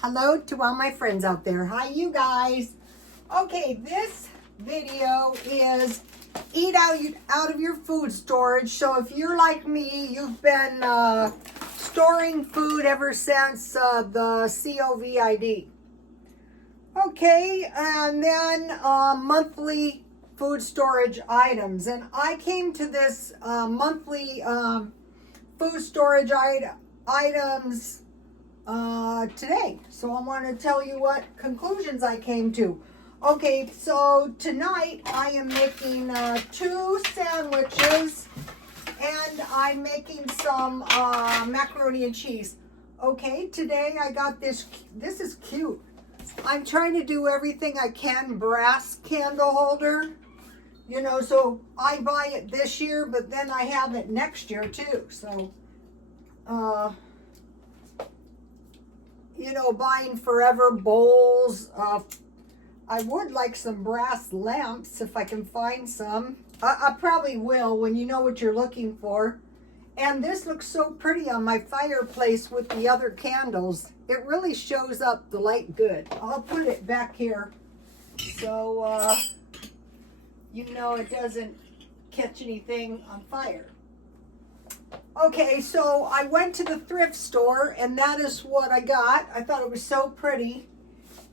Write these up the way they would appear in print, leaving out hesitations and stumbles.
Hello to all my friends out there. Hi, you guys. Okay, this video is eat out of your food storage. So if you're like me, you've been storing food ever since the COVID. Okay, and then monthly food storage items. And I came to this monthly food storage items today. So I want to tell you what conclusions I came to. Okay, so tonight I am making 2 sandwiches and I'm making some macaroni and cheese. Okay, today I got this. This is cute. I'm trying to do everything I can. Brass candle holder. You know, so I buy it this year, but then I have it next year too. So, you know, buying forever bowls. I would like some brass lamps if I can find some. I probably will when you know what you're looking for. And this looks so pretty on my fireplace with the other candles. It really shows up the light good. I'll put it back here so you know it doesn't catch anything on fire. Okay, so I went to the thrift store and that is what I got. I thought it was so pretty.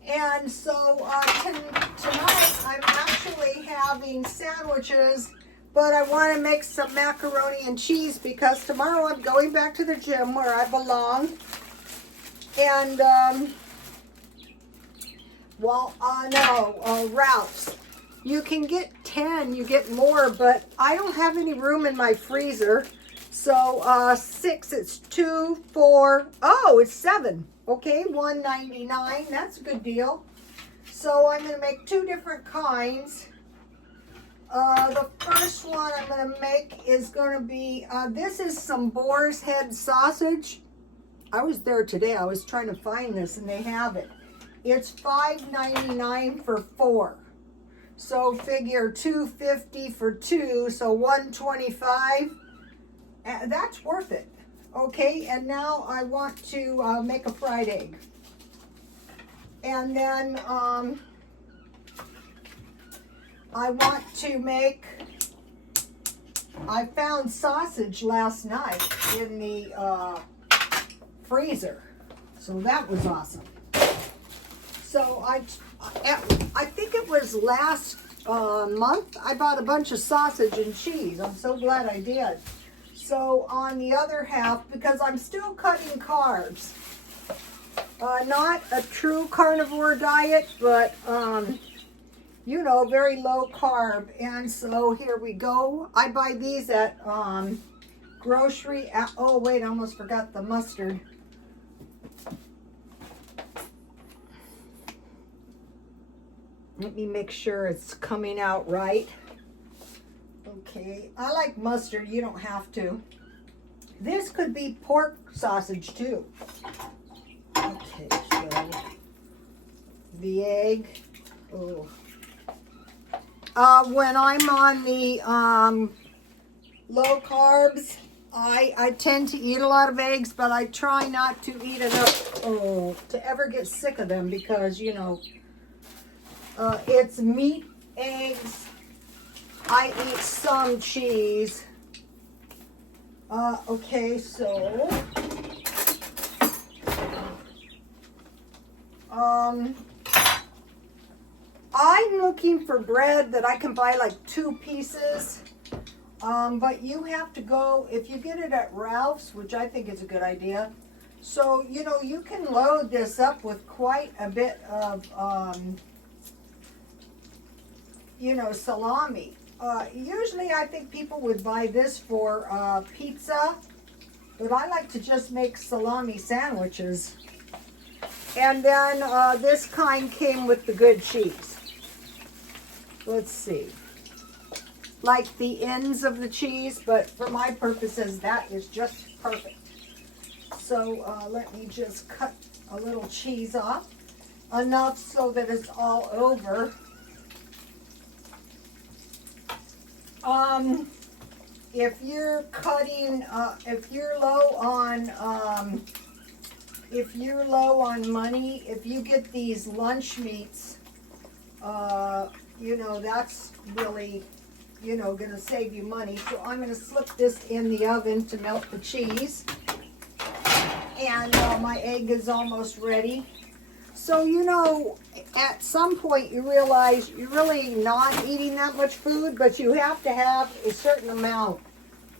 And so tonight I'm actually having sandwiches, but I want to make some macaroni and cheese because tomorrow I'm going back to the gym where I belong. And, Ralph's. You can get 10, you get more, but I don't have any room in my freezer. So 6, it's 2, 4, oh, it's 7. Okay, $1.99, that's a good deal. So I'm going to make 2 different kinds. The first one I'm going to make is going to be, this is some boar's head sausage. I was there today, I was trying to find this and they have it. It's $5.99 for 4. So figure $2.50 for 2, so $1.25. That's worth it. Okay, and now I want to make a fried egg. And then I want to make, I found sausage last night in the freezer. So that was awesome. So I think it was last month I bought a bunch of sausage and cheese. I'm so glad I did. So on the other half, because I'm still cutting carbs, not a true carnivore diet, but you know, very low carb. And so here we go. I buy these at grocery. Oh wait, I almost forgot the mustard. Let me make sure it's coming out right. Okay, I like mustard. You don't have to. This could be pork sausage too. Okay, so the egg. Oh. When I'm on the low carbs, I tend to eat a lot of eggs, but I try not to eat enough to ever get sick of them because, you know, it's meat, eggs. I eat some cheese. Okay, so I'm looking for bread that I can buy like 2 pieces. But you have to go, if you get it at Ralph's, which I think is a good idea. So, you know, you can load this up with quite a bit of, you know, salami. Usually I think people would buy this for pizza, but I like to just make salami sandwiches. And then this kind came with the good cheese. Let's see. Like the ends of the cheese, but for my purposes, that is just perfect. So let me just cut a little cheese off, enough so that it's all over. If you're cutting, if you're low on if you're low on money, if you get these lunch meats, you know, that's really, you know, going to save you money. So I'm going to slip this in the oven to melt the cheese. And my egg is almost ready. So, you know, at some point you realize you're really not eating that much food, but you have to have a certain amount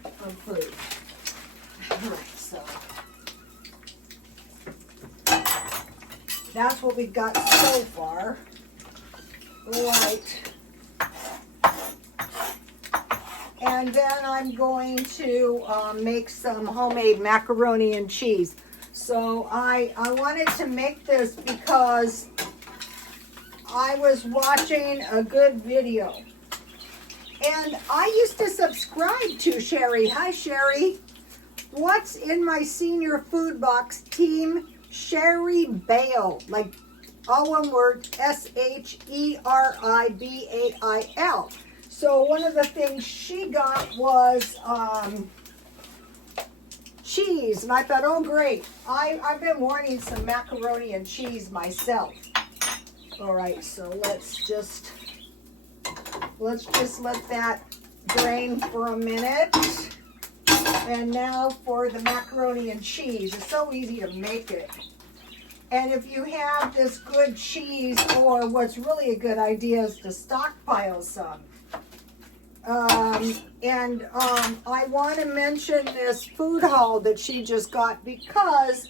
of food. All right, so that's what we've got so far. Right. And then I'm going to make some homemade macaroni and cheese. So I wanted to make this because I was watching a good video. And I used to subscribe to Sherry. Hi, Sherry. What's in my senior food box? Team Sherry Bail. Like all one word, SHERIBAIL. So one of the things she got was cheese, and I thought, oh great, I've been wanting some macaroni and cheese myself. All right, so let's just let that drain for a minute. And now for the macaroni and cheese. It's so easy to make it. And if you have this good cheese, or what's really a good idea is to stockpile some. I want to mention this food haul that she just got, because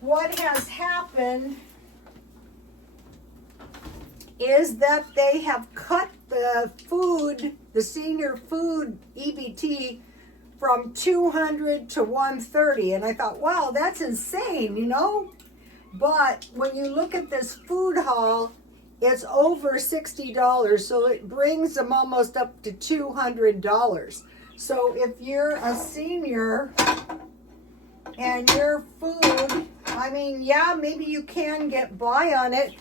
what has happened is that they have cut the food, the senior food EBT, from 200 to 130. And I thought, wow, that's insane, you know? But when you look at this food haul, it's over $60, so it brings them almost up to $200. So if you're a senior and your food, I mean, yeah, maybe you can get by on it,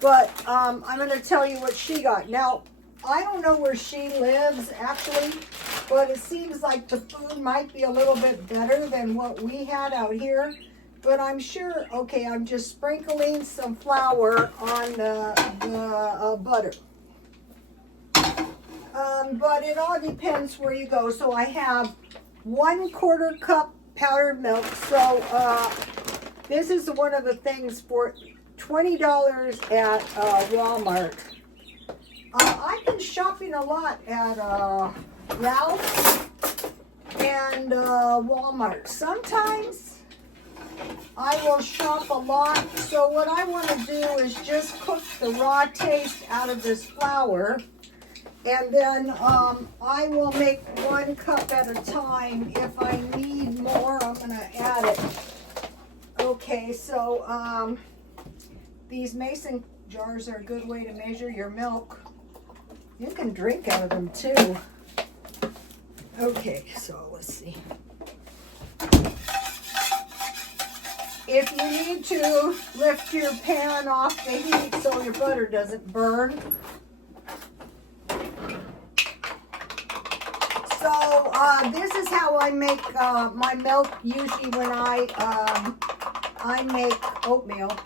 but I'm going to tell you what she got. Now, I don't know where she lives, actually, but it seems like the food might be a little bit better than what we had out here. But I'm sure, okay, I'm just sprinkling some flour on the butter. But it all depends where you go. So I have 1/4 cup powdered milk. So this is one of the things for $20 at Walmart. I've been shopping a lot at Ralph's and Walmart. Sometimes I will shop a lot. So what I want to do is just cook the raw taste out of this flour. And then I will make 1 cup at a time. If I need more, I'm going to add it. Okay, so these mason jars are a good way to measure your milk. You can drink out of them too. Okay, so let's see. If you need to lift your pan off the heat so your butter doesn't burn. So this is how I make my milk usually when I make oatmeal.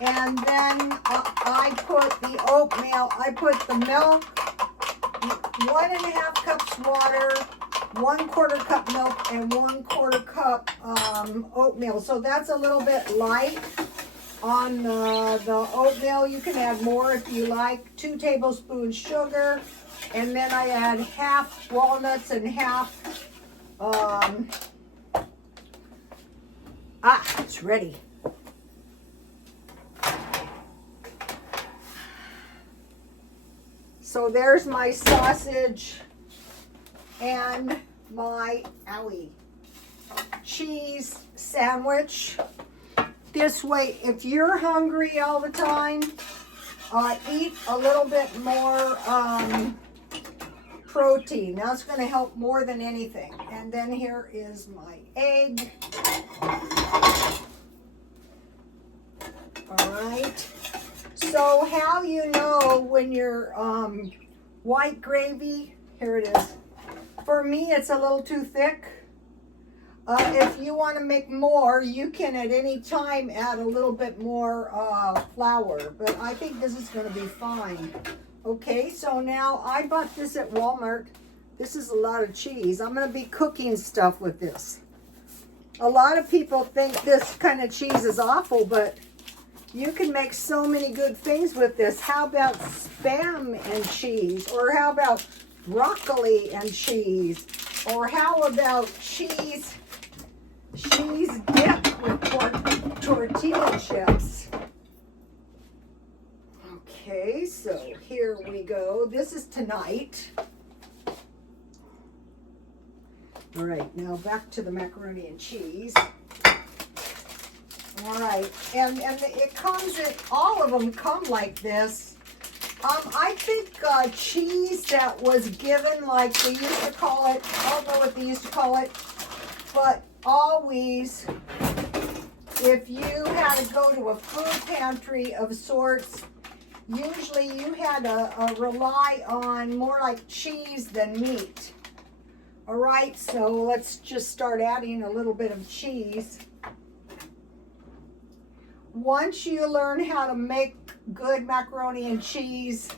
And then I put the oatmeal, I put the milk, 1.5 cups water, 1/4 cup milk, and 1/4 cup oatmeal. So that's a little bit light on the oatmeal. You can add more if you like. 2 tablespoons sugar, and then I add half walnuts and half, it's ready. So there's my sausage and my cheese sandwich. This way, if you're hungry all the time, eat a little bit more protein. That's going to help more than anything. And then here is my egg. All right. So how you know when your white gravy, here it is. For me, it's a little too thick. If you want to make more, you can at any time add a little bit more flour, but I think this is going to be fine. Okay, so now I bought this at Walmart. This is a lot of cheese. I'm going to be cooking stuff with this. A lot of people think this kind of cheese is awful, but you can make so many good things with this. How about Spam and cheese? Or how about broccoli and cheese? Or how about cheese dip with tortilla chips? Okay, so here we go. This is tonight. All right, now back to the macaroni and cheese. All right, and it comes in, all of them come like this. I think cheese that was given, like they used to call it, I don't know what they used to call it, but always, if you had to go to a food pantry of sorts, usually you had to rely on more like cheese than meat. All right, so let's just start adding a little bit of cheese. Once you learn how to make good macaroni and cheese,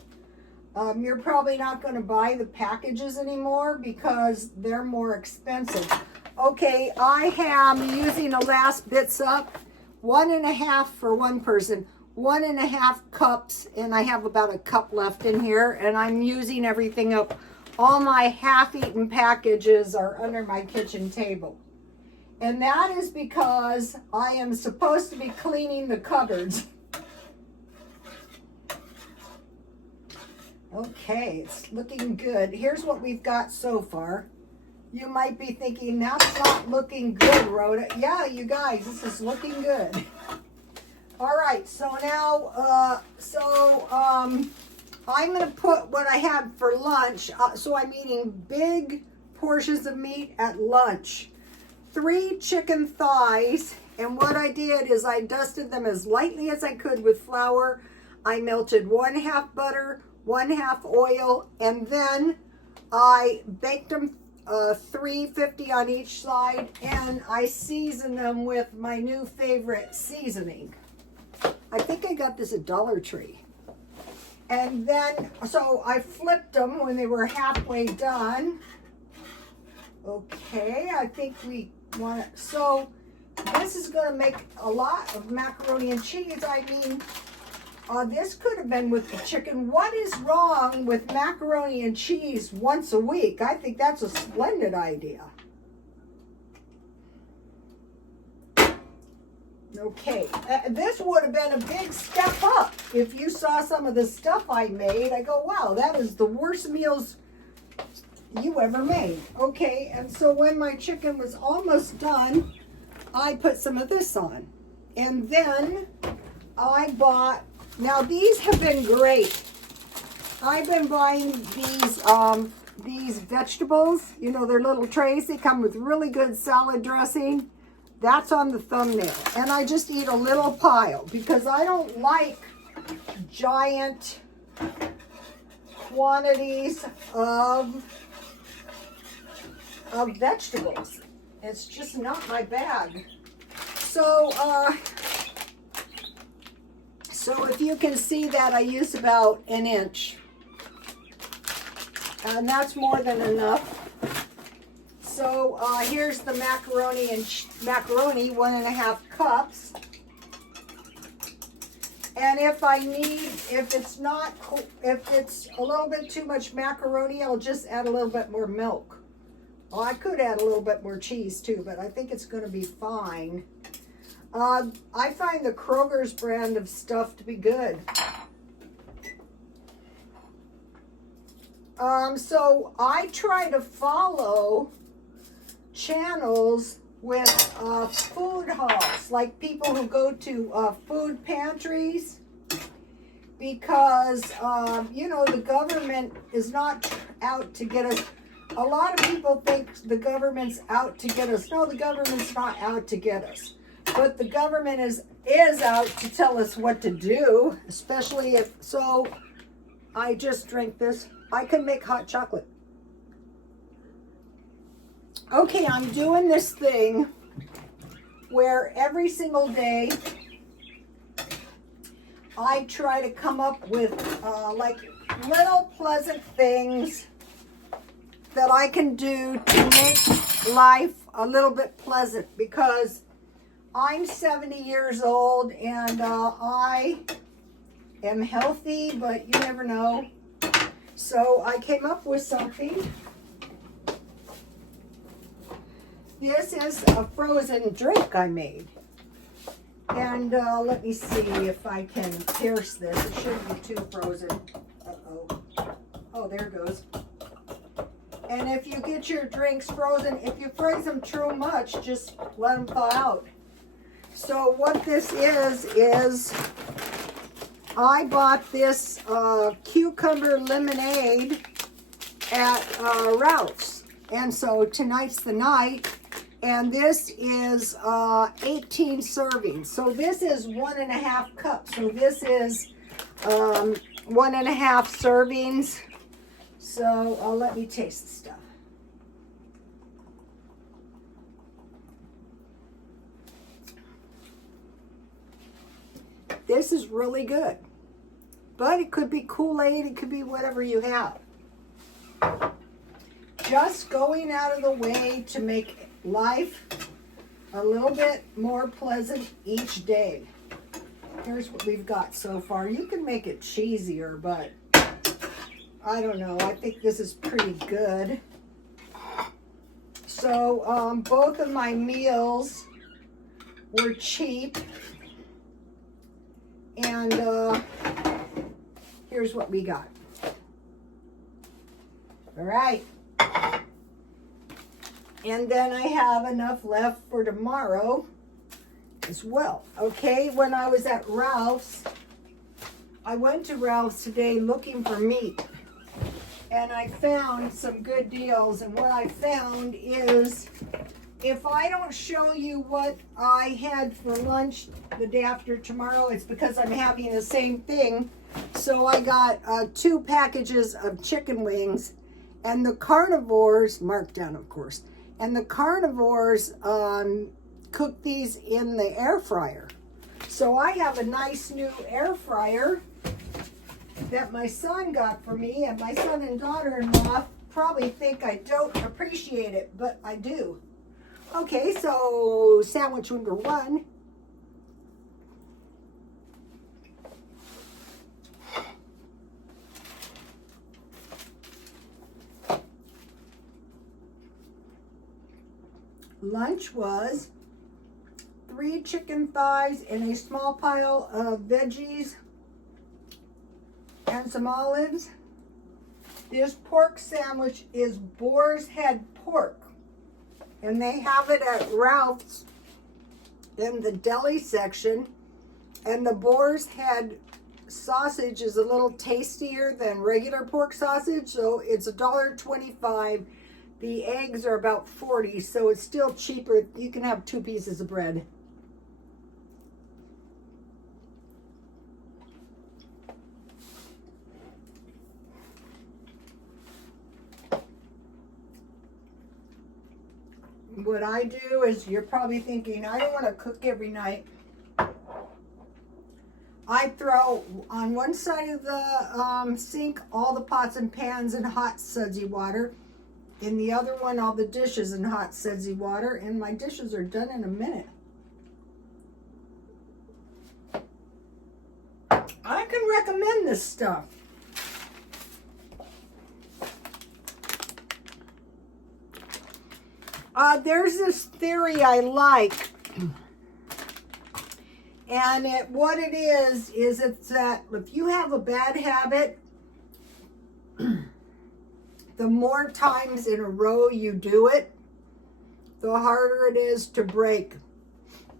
you're probably not going to buy the packages anymore because they're more expensive. Okay, I am using the last bits up, 1.5 for one person, 1.5 cups, and I have about a cup left in here, and I'm using everything up. All my half-eaten packages are under my kitchen table. And that is because I am supposed to be cleaning the cupboards. Okay, it's looking good. Here's what we've got so far. You might be thinking, that's not looking good, Rhoda. Yeah, you guys, this is looking good. All right, so now, I'm going to put what I had for lunch. So I'm eating big portions of meat at lunch. 3 chicken thighs, and what I did is I dusted them as lightly as I could with flour. I melted 1/2 butter, 1/2 oil, and then I baked them 350 on each side, and I seasoned them with my new favorite seasoning. I think I got this at Dollar Tree. And then, so I flipped them when they were halfway done. Okay, I think we want it. So this is going to make a lot of macaroni and cheese. I mean, this could have been with the chicken. What is wrong with macaroni and cheese once a week? I think that's a splendid idea. Okay, this would have been a big step up. If you saw some of the stuff I made, I go, wow, that is the worst meals you ever made. Okay, and so when my chicken was almost done, I put some of this on. And then I bought, now these have been great. I've been buying these vegetables, you know, they're little trays. They come with really good salad dressing. That's on the thumbnail. And I just eat a little pile because I don't like giant quantities of vegetables. It's just not my bag. So if you can see that, I use about 1 inch. And that's more than enough. So here's the macaroni, 1.5 cups. And if it's a little bit too much macaroni, I'll just add a little bit more milk. Well, I could add a little bit more cheese too, but I think it's going to be fine. I find the Kroger's brand of stuff to be good. So I try to follow channels with food hauls, like people who go to food pantries, because you know, the government is not out to get us. A lot of people think the government's out to get us. No, the government's not out to get us, but the government is out to tell us what to do, especially if, so I just drink this. I can make hot chocolate. Okay, I'm doing this thing where every single day I try to come up with like little pleasant things that I can do to make life a little bit pleasant, because I'm 70 years old and I am healthy, but you never know. So I came up with something. This is a frozen drink I made. And let me see if I can pierce this. It shouldn't be too frozen. Uh-oh. Oh, there it goes. And if you get your drinks frozen, if you freeze them too much, just let them thaw out. So what this is I bought this cucumber lemonade at Ralph's. And so tonight's the night. And this is 18 servings. So this is 1.5 cups. So this is 1.5 servings. So let me taste the stuff. This is really good. But it could be Kool-Aid, it could be whatever you have. Just going out of the way to make life a little bit more pleasant each day. Here's what we've got so far. You can make it cheesier, but I don't know. I think this is pretty good. So both of my meals were cheap. And here's what we got. All right. And then I have enough left for tomorrow as well. Okay, when I was at Ralph's, I went to Ralph's today looking for meat. And I found some good deals. And what I found is, if I don't show you what I had for lunch the day after tomorrow, it's because I'm having the same thing. So I got 2 packages of chicken wings, and the carnivores, marked down of course, and the carnivores cook these in the air fryer. So I have a nice new air fryer that my son got for me, and my son and daughter-in-law probably think I don't appreciate it, but I do. Okay, so sandwich number 1. Lunch was 3 chicken thighs and a small pile of veggies and some olives. This pork sandwich is boar's head pork. And they have it at Ralph's in the deli section. And the boar's head sausage is a little tastier than regular pork sausage. So it's $1.25. The eggs are about 40, so it's still cheaper. You can have 2 pieces of bread. What I do is, you're probably thinking, I don't want to cook every night. I throw on one side of the sink all the pots and pans in hot sudsy water. In the other one, all the dishes in hot sudsy water, and my dishes are done in a minute. I can recommend this stuff. There's this theory I like, and what it is it's that if you have a bad habit, the more times in a row you do it, the harder it is to break.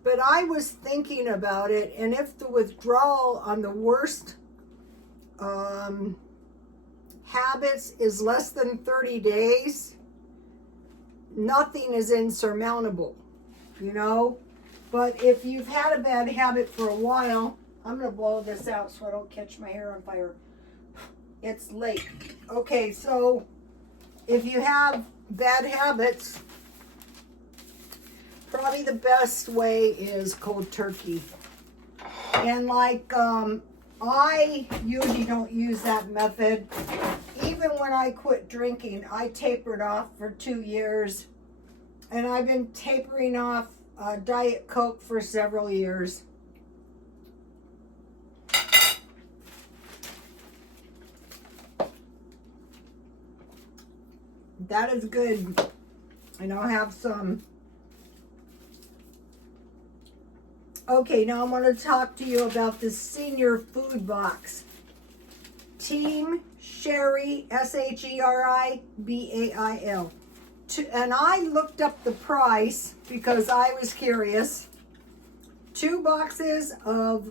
But I was thinking about it, and if the withdrawal on the worst habits is less than 30 days, nothing is insurmountable, you know? But if you've had a bad habit for a while, I'm going to blow this out so I don't catch my hair on fire. It's late. Okay, so if you have bad habits, Probably the best way is cold turkey. And like, I usually don't use that method. Even when I quit drinking, I tapered off for 2 years. And I've been tapering off Diet Coke for several years. That is good. And I'll have some. Okay, now I'm going to talk to you about the senior food box. Team Sherry, SHERIBAIL. And I looked up the price because I was curious. 2 boxes of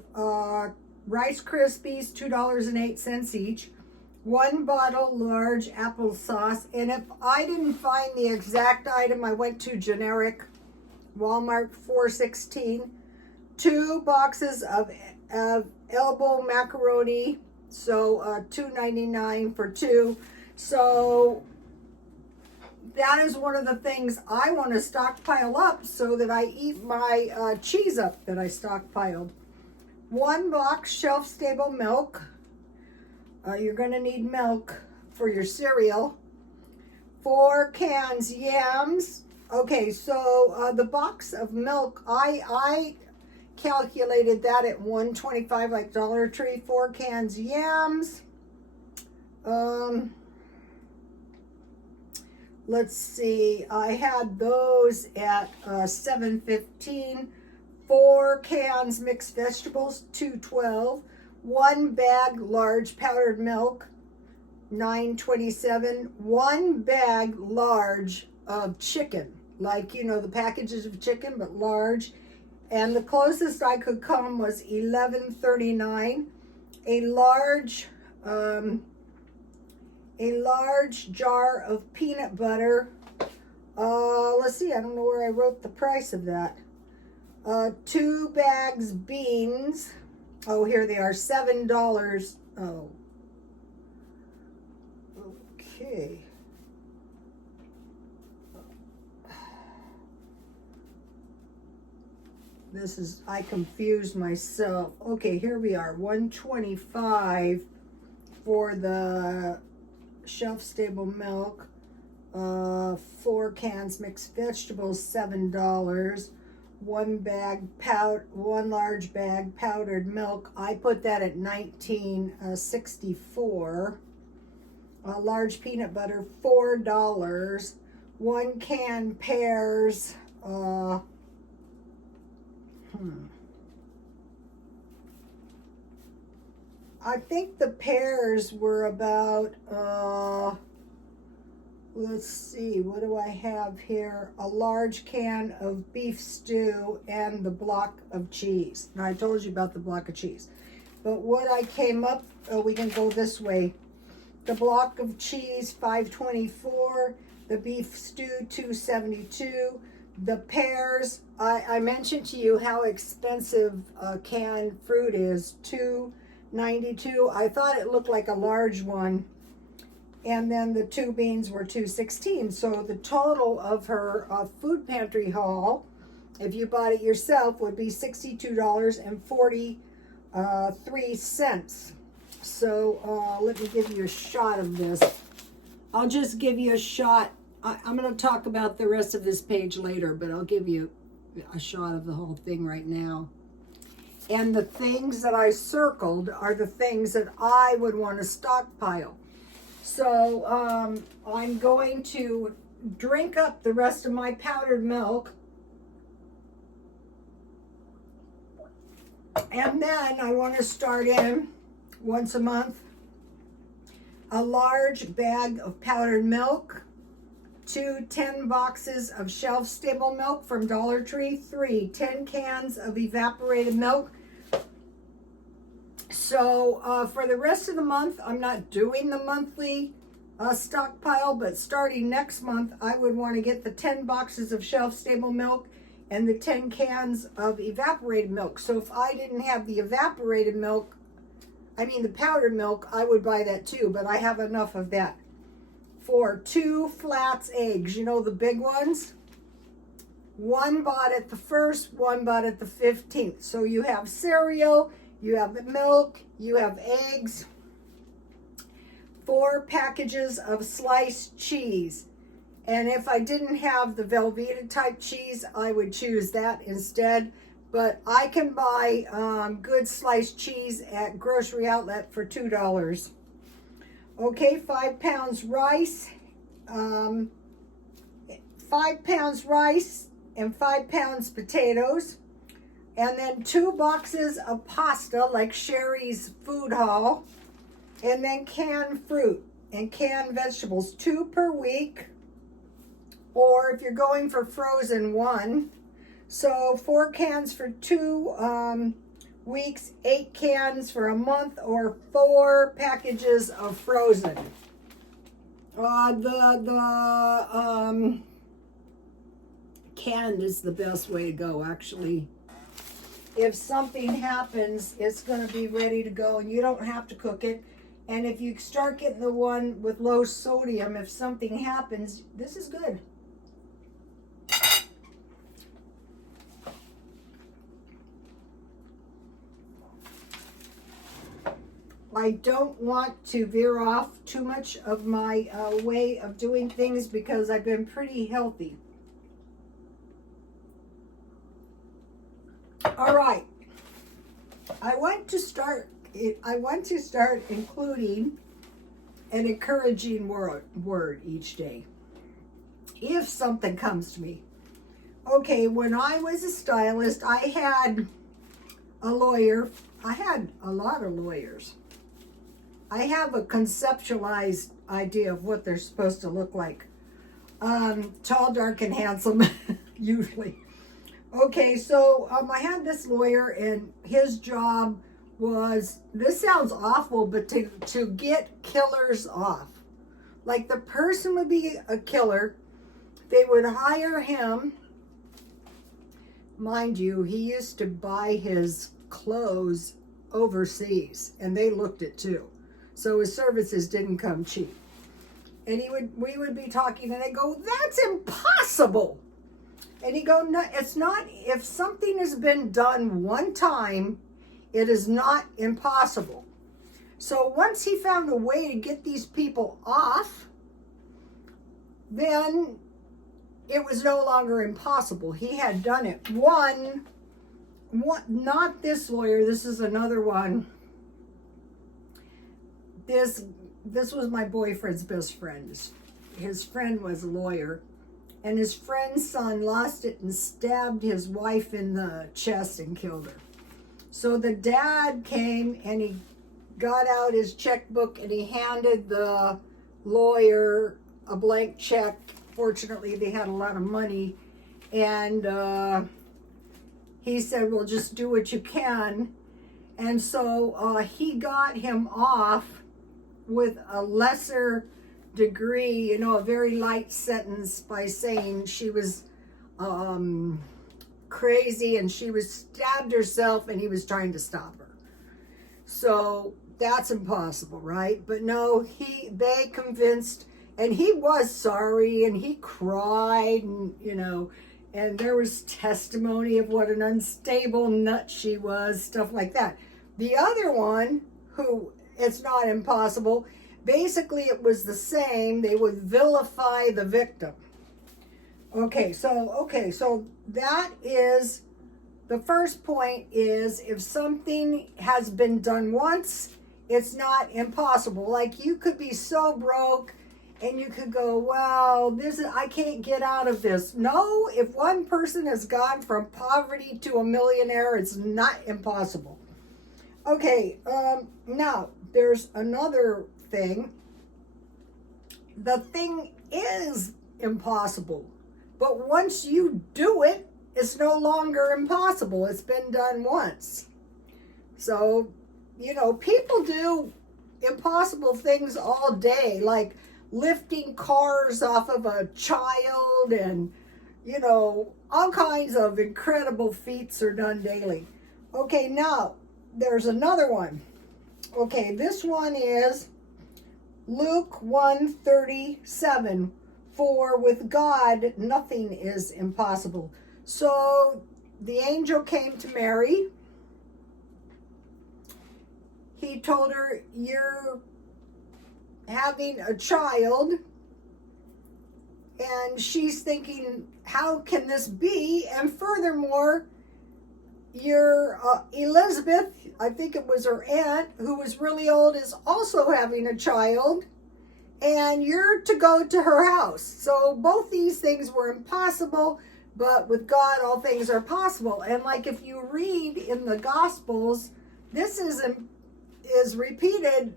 Rice Krispies, $2.08 each. 1 bottle large applesauce. And if I didn't find the exact item, I went to generic Walmart $4.16. 2 boxes of elbow macaroni, so $2.99 for 2. So that is one of the things I want to stockpile up so that I eat my cheese up that I stockpiled. 1 box shelf-stable milk. You're going to need milk for your cereal. 4 cans yams. Okay, so the box of milk, I calculated that at $1.25 like Dollar Tree. 4 cans yams. Let's see, I had those at $7.15. 4 cans mixed vegetables, $2.12. 1 bag large powdered milk, $9.27. 1 bag large of chicken, like, you know, the packages of chicken, but large. And the closest I could come was $11.39. A large jar of peanut butter. Let's see, I don't know where I wrote the price of that. 2 bags beans. Oh, here they are, $7. Oh, okay. This is, I confused myself. Okay, here we are, $1.25 for the shelf-stable milk. 4 cans mixed vegetables, $7. 1 large bag powdered milk. I put that at $19.64. Large peanut butter, $4. 1 can pears. I think the pears were about, let's see, what do I have here? A large can of beef stew and the block of cheese. Now, I told you about the block of cheese. But what I came up, we can go this way. The block of cheese, $5.24. The beef stew, $2.72. The pears, I mentioned to you how expensive canned fruit is, $2.92. I thought it looked like a large one. And then the 2 beans were $2.16. So the total of her food pantry haul, if you bought it yourself, would be $62.43. So let me give you a shot of this. I'll just give you a shot. I'm going to talk about the rest of this page later, but I'll give you a shot of the whole thing right now. And the things that I circled are the things that I would want to stockpile. So I'm going to drink up the rest of my powdered milk. And then I want to start in once a month a large bag of powdered milk, 2 10 boxes of shelf-stable milk from Dollar Tree, 3 10 cans of evaporated milk. So for the rest of the month, I'm not doing the monthly stockpile, but starting next month, I would want to get the 10 boxes of shelf-stable milk and the 10 cans of evaporated milk. So if I didn't have the evaporated milk, I mean the powdered milk, I would buy that too, but I have enough of that. For 2 flats eggs, you know, the big ones, One bought at the 1st, one bought at the 15th. So you have cereal, you have milk, you have eggs, 4 packages of sliced cheese. And if I didn't have the Velveeta type cheese, I would choose that instead. But I can buy good sliced cheese at Grocery Outlet for $2. Okay, 5 pounds rice, 5 pounds rice and 5 pounds potatoes. And then 2 boxes of pasta like Sherry's Food Hall. And then canned fruit and canned vegetables, 2 per week. Or if you're going for frozen, 1. So 4 cans for 2 weeks, 8 cans for a month, or 4 packages of frozen. Canned is the best way to go, actually. If something happens, it's going to be ready to go, and you don't have to cook it. And if you start getting the one with low sodium, if something happens, this is good. I don't want to veer off too much of my way of doing things because I've been pretty healthy. All right. I want to start including an encouraging word each day. If something comes to me. Okay, when I was a stylist, I had a lawyer. I had a lot of lawyers. I have a conceptualized idea of what they're supposed to look like. Tall, dark, and handsome, usually. Okay, so I had this lawyer, and his job was, this sounds awful, but to get killers off. Like the person would be a killer, they would hire him. Mind you, he used to buy his clothes overseas, and they looked it too. So his services didn't come cheap. And we would be talking, and I go, that's impossible. And he go, no, it's not. If something has been done one time, it is not impossible. So once he found a way to get these people off, then it was no longer impossible. He had done it. Not this lawyer, this is another one. This was my boyfriend's best friend. His friend was a lawyer, and his friend's son lost it and stabbed his wife in the chest and killed her. So the dad came and he got out his checkbook and he handed the lawyer a blank check. Fortunately, they had a lot of money, and he said, well, just do what you can. And so he got him off with a lesser degree, a very light sentence, by saying she was crazy and she was stabbed herself and he was trying to stop her. So that's impossible, right? But no, they convinced, and he was sorry and he cried, and and there was testimony of what an unstable nut she was, stuff like that. The other one, who it's not impossible, basically it was the same. They would vilify the victim. Okay, so that is the first point. Is if something has been done once, it's not impossible. Like you could be so broke and you could go, well, I can't get out of this. No, if one person has gone from poverty to a millionaire, it's not impossible. Okay, now there's another thing. The thing is impossible, but once you do it, it's no longer impossible. It's been done once. So, people do impossible things all day, like lifting cars off of a child, and all kinds of incredible feats are done daily. Okay, now there's another one. Okay, this one is Luke 1:37. For with God nothing is impossible. So the angel came to Mary. He told her, you're having a child. And she's thinking, how can this be? And furthermore, your Elizabeth, I think it was her aunt, who was really old, is also having a child. And you're to go to her house. So both these things were impossible, but with God, all things are possible. And like if you read in the Gospels, this is repeatedly,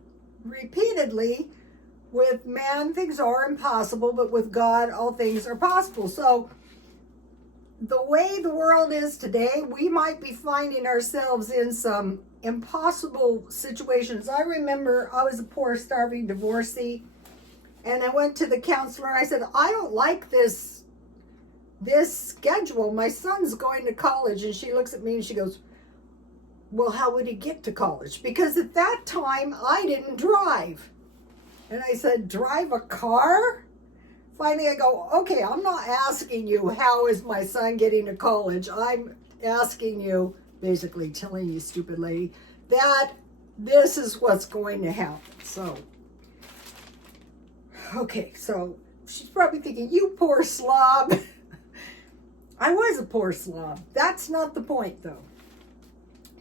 with man, things are impossible, but with God, all things are possible. So the way the world is today, we might be finding ourselves in some impossible situations. I remember I was a poor, starving divorcee, and I went to the counselor and I said, I don't like this schedule. My son's going to college. And she looks at me and she goes, well, how would he get to college? Because at that time, I didn't drive. And I said, drive a car? Finally, I go, okay, I'm not asking you, how is my son getting to college? I'm asking you, basically telling you, stupid lady, that this is what's going to happen. So, okay, so she's probably thinking, you poor slob. I was a poor slob. That's not the point, though.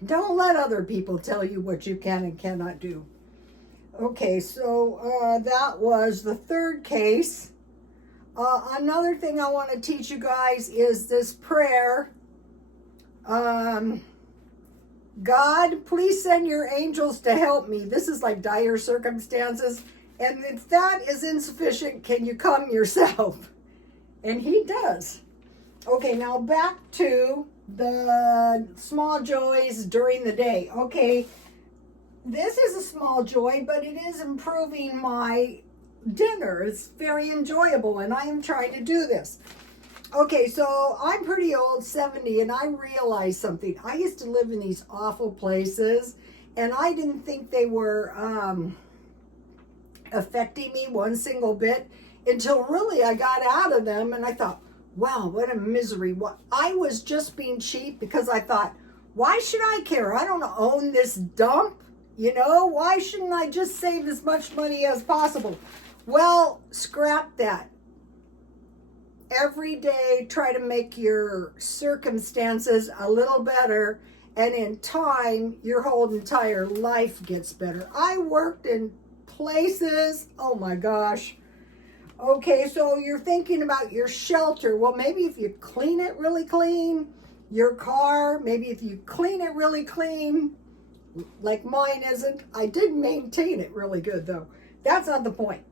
Don't let other people tell you what you can and cannot do. Okay, so that was the third case. Another thing I want to teach you guys is this prayer. God, please send your angels to help me. This is like dire circumstances. And if that is insufficient, can you come yourself? And he does. Okay, now back to the small joys during the day. Okay, this is a small joy, but it is improving my dinner. It's very enjoyable, and I am trying to do this. Okay, so I'm pretty old, 70, and I realized something. I used to live in these awful places, and I didn't think they were affecting me one single bit until really I got out of them, and I thought, wow, what a misery. I was just being cheap because I thought, why should I care? I don't own this dump. You know, why shouldn't I just save as much money as possible? Well, scrap that. Every day, try to make your circumstances a little better, and in time, your whole entire life gets better. I worked in places, oh my gosh. Okay, so you're thinking about your shelter. Well, maybe if you clean it really clean, your car, maybe if you clean it really clean, like mine isn't. I did maintain it really good, though. That's not the point.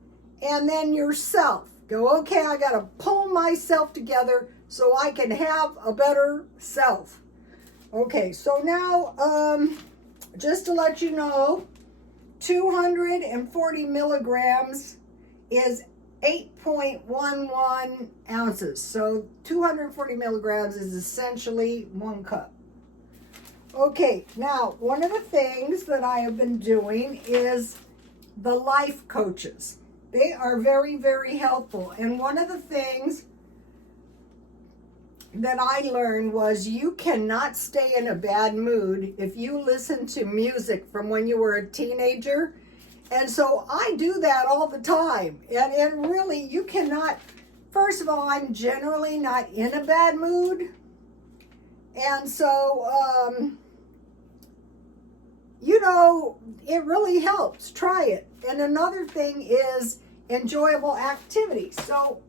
And then yourself. Go, okay, I got to pull myself together so I can have a better self. Okay, so now, just to let you know, 240 milligrams is 8.11 ounces. So 240 milligrams is essentially 1 cup. Okay, now one of the things that I have been doing is the life coaches. They are very, very helpful. And one of the things that I learned was you cannot stay in a bad mood if you listen to music from when you were a teenager. And so I do that all the time. And really, you cannot, first of all, I'm generally not in a bad mood. And so, you know, it really helps. Try it. And another thing is enjoyable activities. So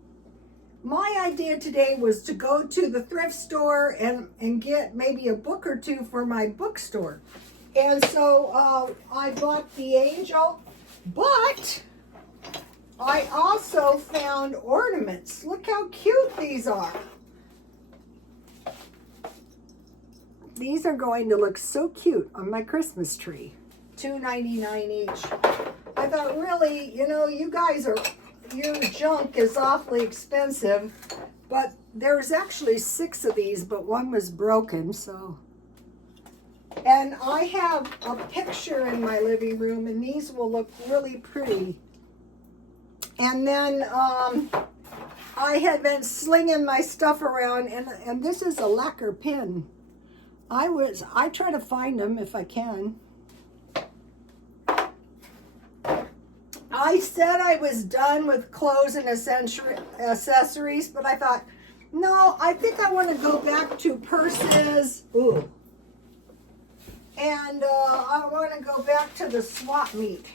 my idea today was to go to the thrift store and get maybe a book or two for my bookstore. And so I bought the angel, but I also found ornaments. Look how cute these are. These are going to look so cute on my Christmas tree. $2.99 each. I thought, really, you know, you guys are, your junk is awfully expensive, but there's actually 6 of these, but one was broken, so. And I have a picture in my living room, and these will look really pretty. And then I I had been slinging my stuff around, and this is a lacquer pin. I try to find them if I can. I said I was done with clothes and accessories, but I thought, no, I think I want to go back to purses. Ooh. And I want to go back to the swap meet.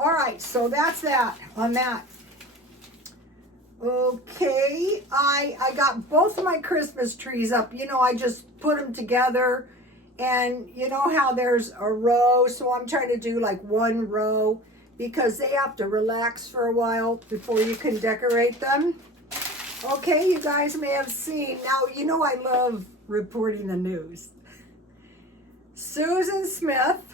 All right, so that's that on that. Okay, I got both of my Christmas trees up. You know, I just put them together, and you know how there's a row, so I'm trying to do like one row because they have to relax for a while before you can decorate them. Okay, you guys may have seen. Now, you know I love reporting the news. Susan Smith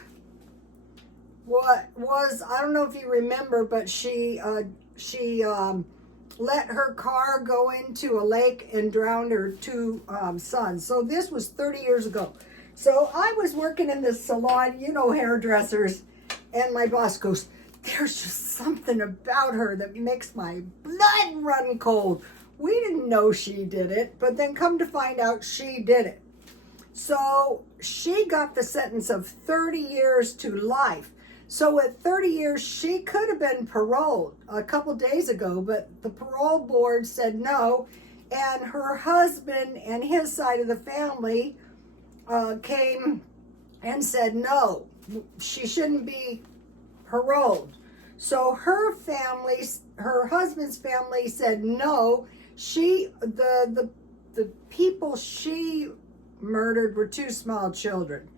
was, I don't know if you remember, but she let her car go into a lake and drowned her two sons. So this was 30 years ago. So I was working in this salon, you know, hairdressers, and my boss goes, there's just something about her that makes my blood run cold. We didn't know she did it, but then come to find out she did it. So she got the sentence of 30 years to life. So at 30 years, she could have been paroled a couple days ago, but the parole board said no. And her husband and his side of the family came and said no, she shouldn't be paroled. So her family, her husband's family said no. The people she murdered were two small children.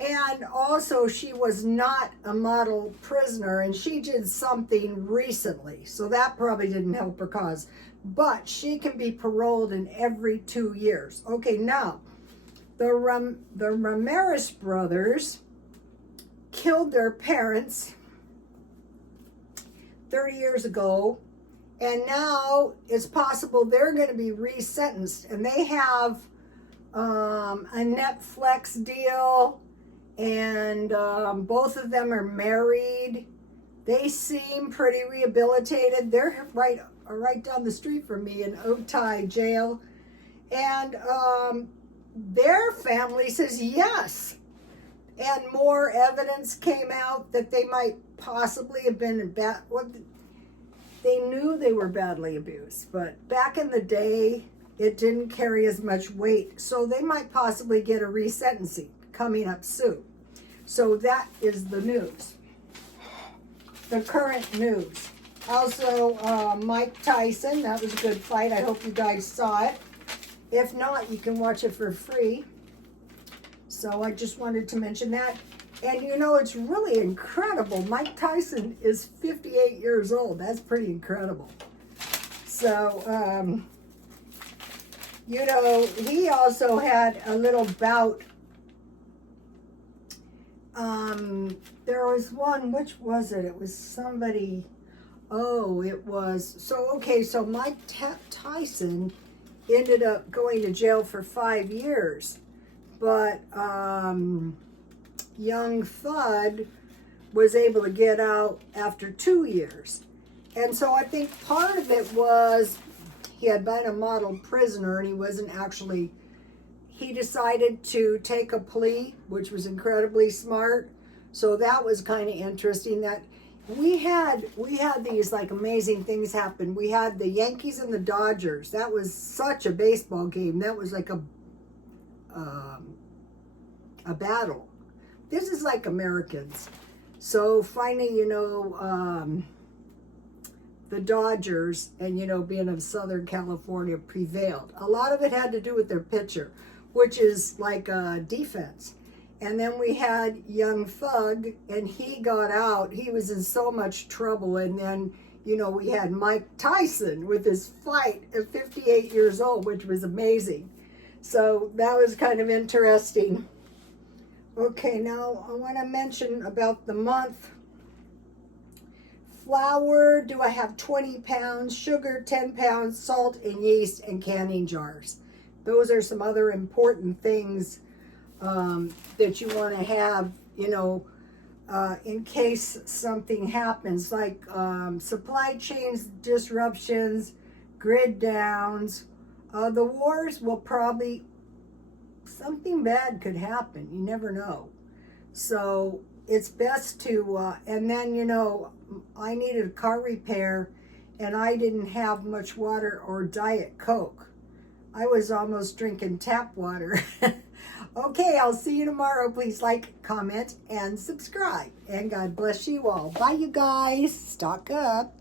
And also, she was not a model prisoner, and she did something recently, so that probably didn't help her cause. But she can be paroled in every 2 years. Okay, now, the Ramirez brothers killed their parents 30 years ago, and now it's possible they're going to be resentenced, and they have a Netflix deal. And both of them are married. They seem pretty rehabilitated. They're right down the street from me in Otay jail. And their family says yes. And more evidence came out that they might possibly have been they knew they were badly abused. But back in the day, it didn't carry as much weight. So they might possibly get a resentencing coming up soon. So that is the news, the current news. Also, Mike Tyson, that was a good fight. I hope you guys saw it. If not, you can watch it for free. So I just wanted to mention that. And you know, it's really incredible. Mike Tyson is 58 years old. That's pretty incredible. So, you know, he also had a little bout. There was one, which was it? It was somebody, so Mike Tyson ended up going to jail for 5 years, but young Thud was able to get out after 2 years. And so I think part of it was he had been a model prisoner and he wasn't actually, he decided to take a plea, which was incredibly smart. So that was kind of interesting that we had these like amazing things happen. We had the Yankees and the Dodgers. That was such a baseball game. That was like a battle. This is like Americans. So finally, you know, the Dodgers and, you know, being of Southern California prevailed. A lot of it had to do with their pitcher, which is like defense. And then we had young Thug, and he got out. He was in so much trouble. And then, you know, we had Mike Tyson with his fight at 58 years old, which was amazing. So that was kind of interesting. Okay, now I want to mention about the month. Flour, do I have 20 pounds, sugar 10 pounds, salt and yeast, and canning jars. Those are some other important things that you want to have, you know, in case something happens, like supply chains disruptions, grid downs. The wars will probably, something bad could happen. You never know. So it's best to, and then, you know, I needed a car repair and I didn't have much water or Diet Coke. I was almost drinking tap water. Okay, I'll see you tomorrow. Please like, comment, and subscribe. And God bless you all. Bye, you guys. Stock up.